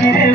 ಆಗಿರೇ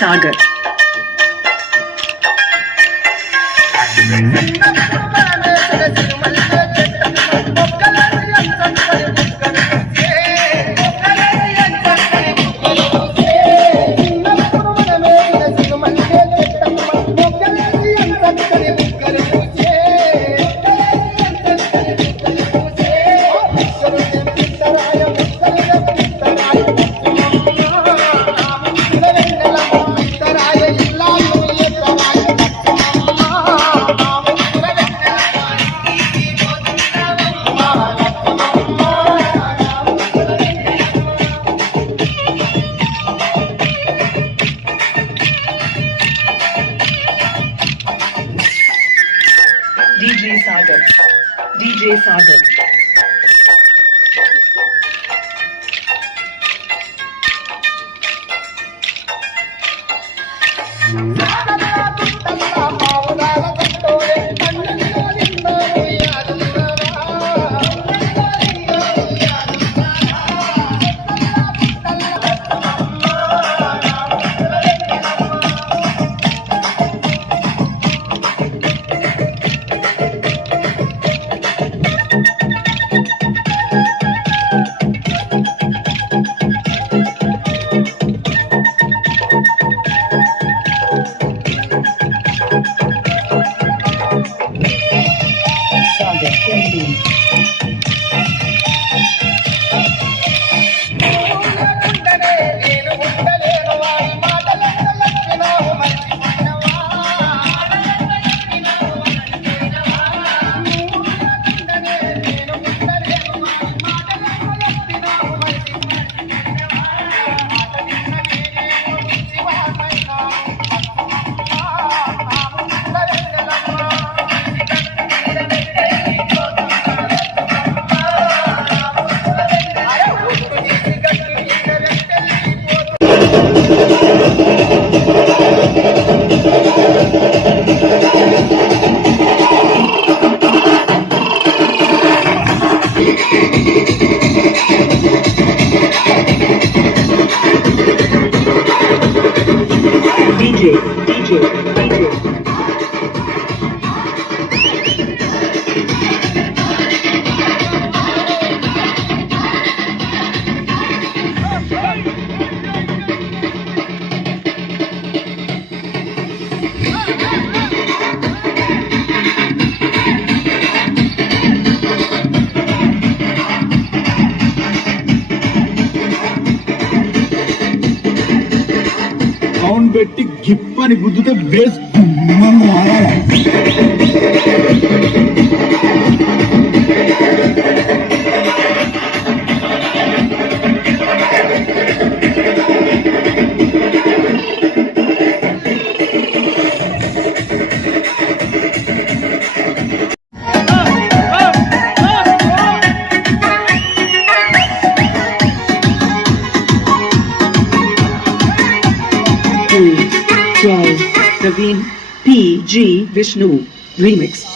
Sagar. పెట్టి గిప్ అని గుద్దుతే base G. Vishnu remix.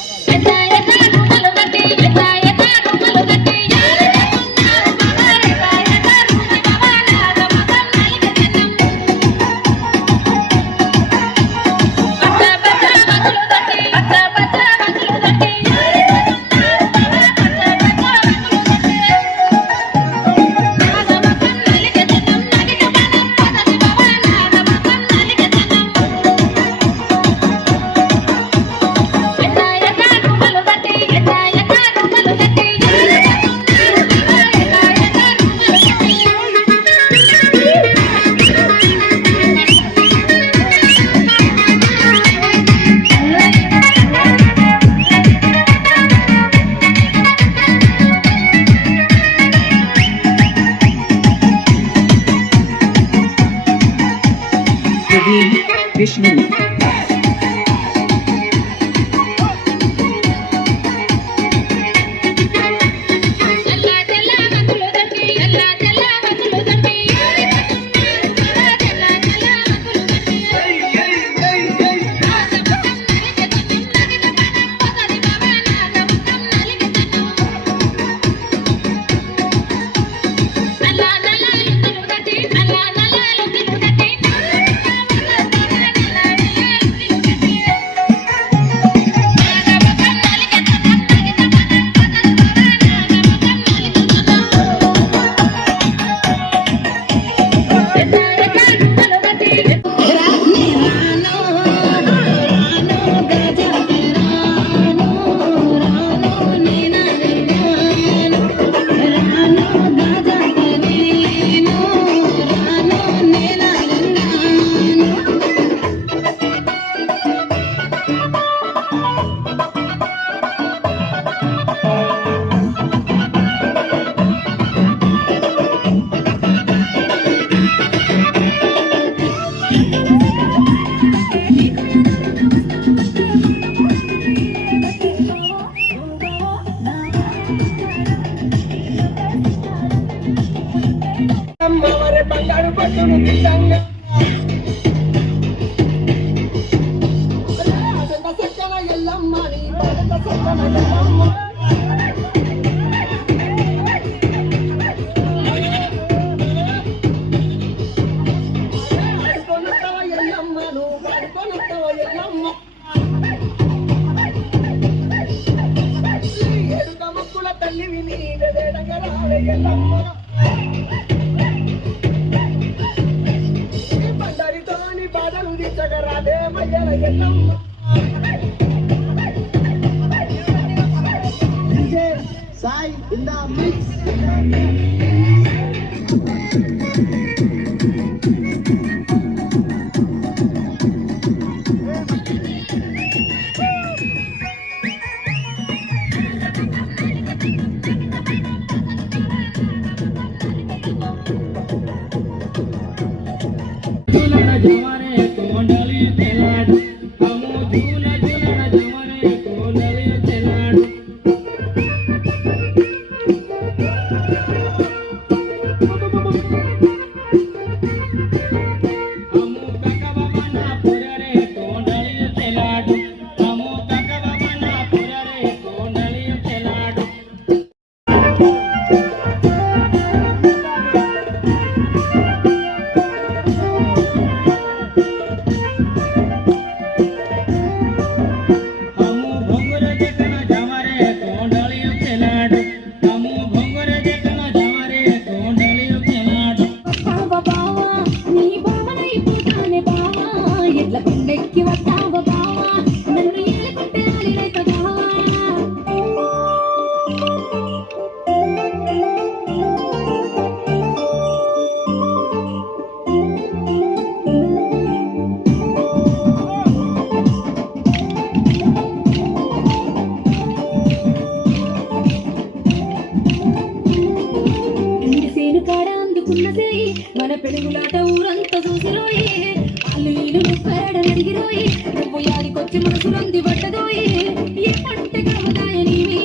Krishna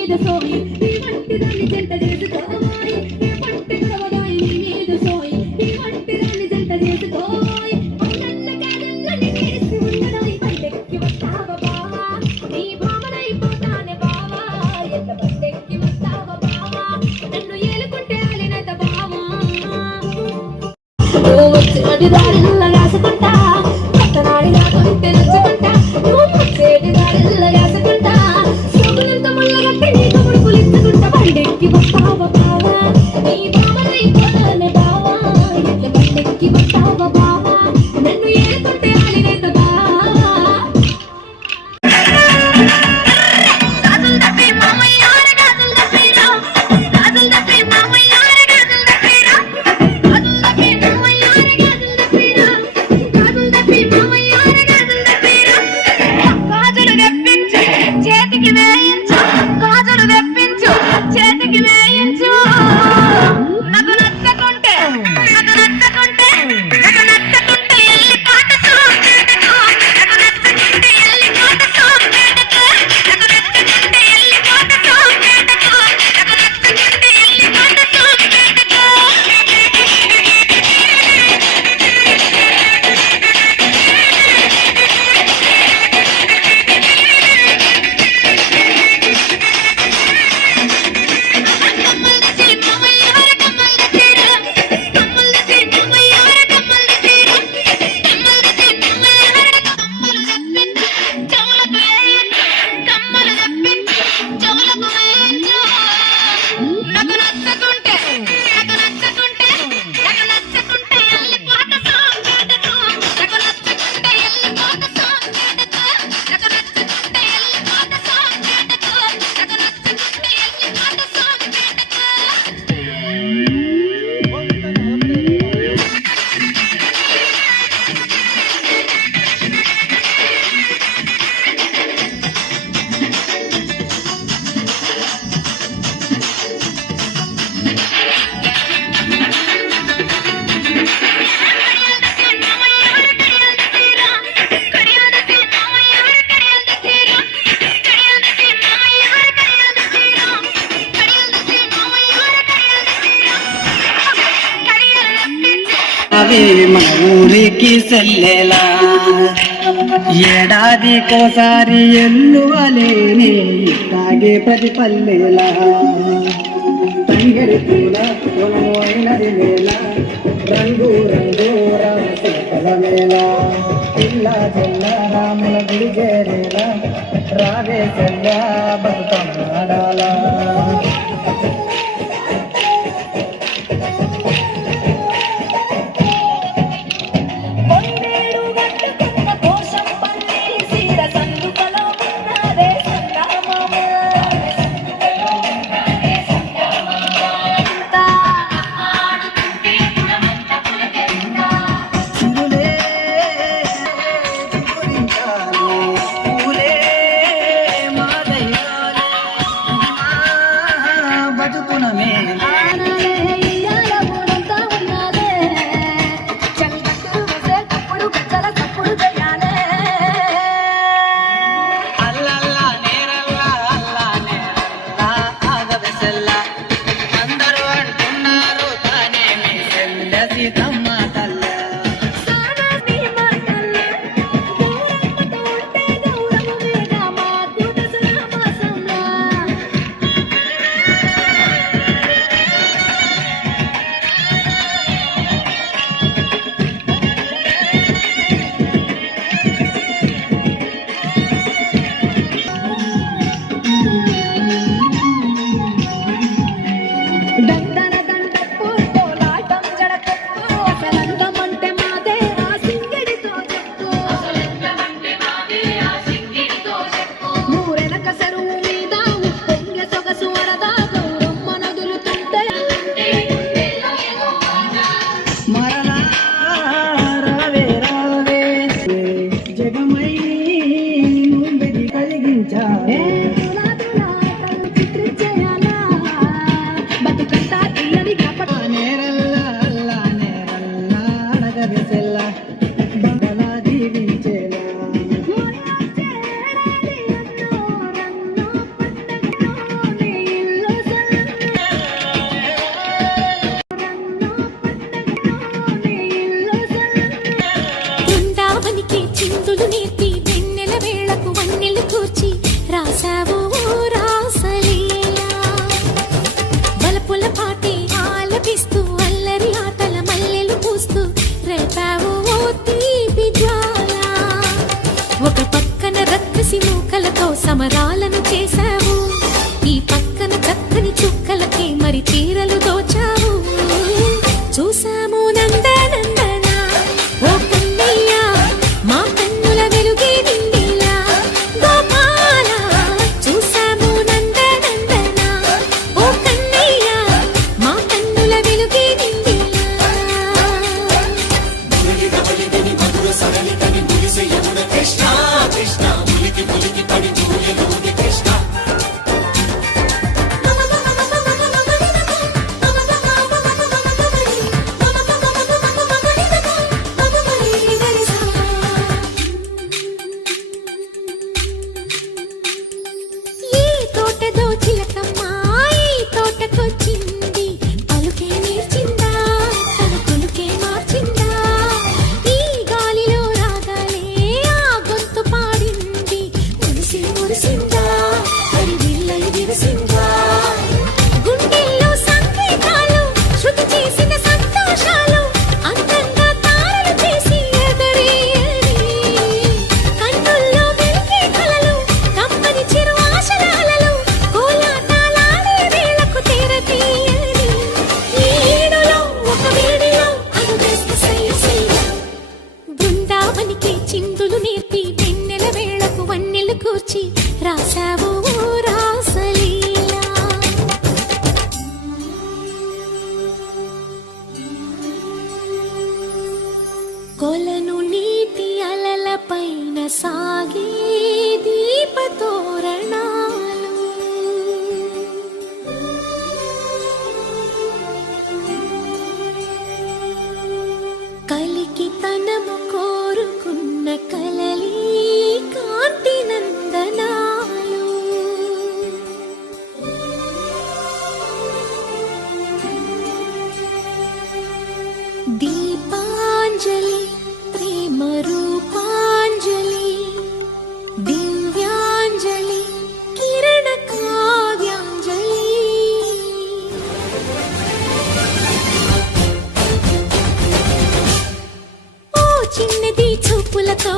the story. We want to be the చెల్లెలా. ఏడాదికోసారి ఎన్నువలేని తాగే ప్రతి పల్లెలా. తంగడి పూల మేళ రంగు రంగు రాసల మేళ పిల్ల చెల్ల రాముల రావే చెల్ల బతుకమ్మాడాలా Yeah. కొలను నీతి అలల పైన సాగే దీపతోరణా చిన్నది చూపులతో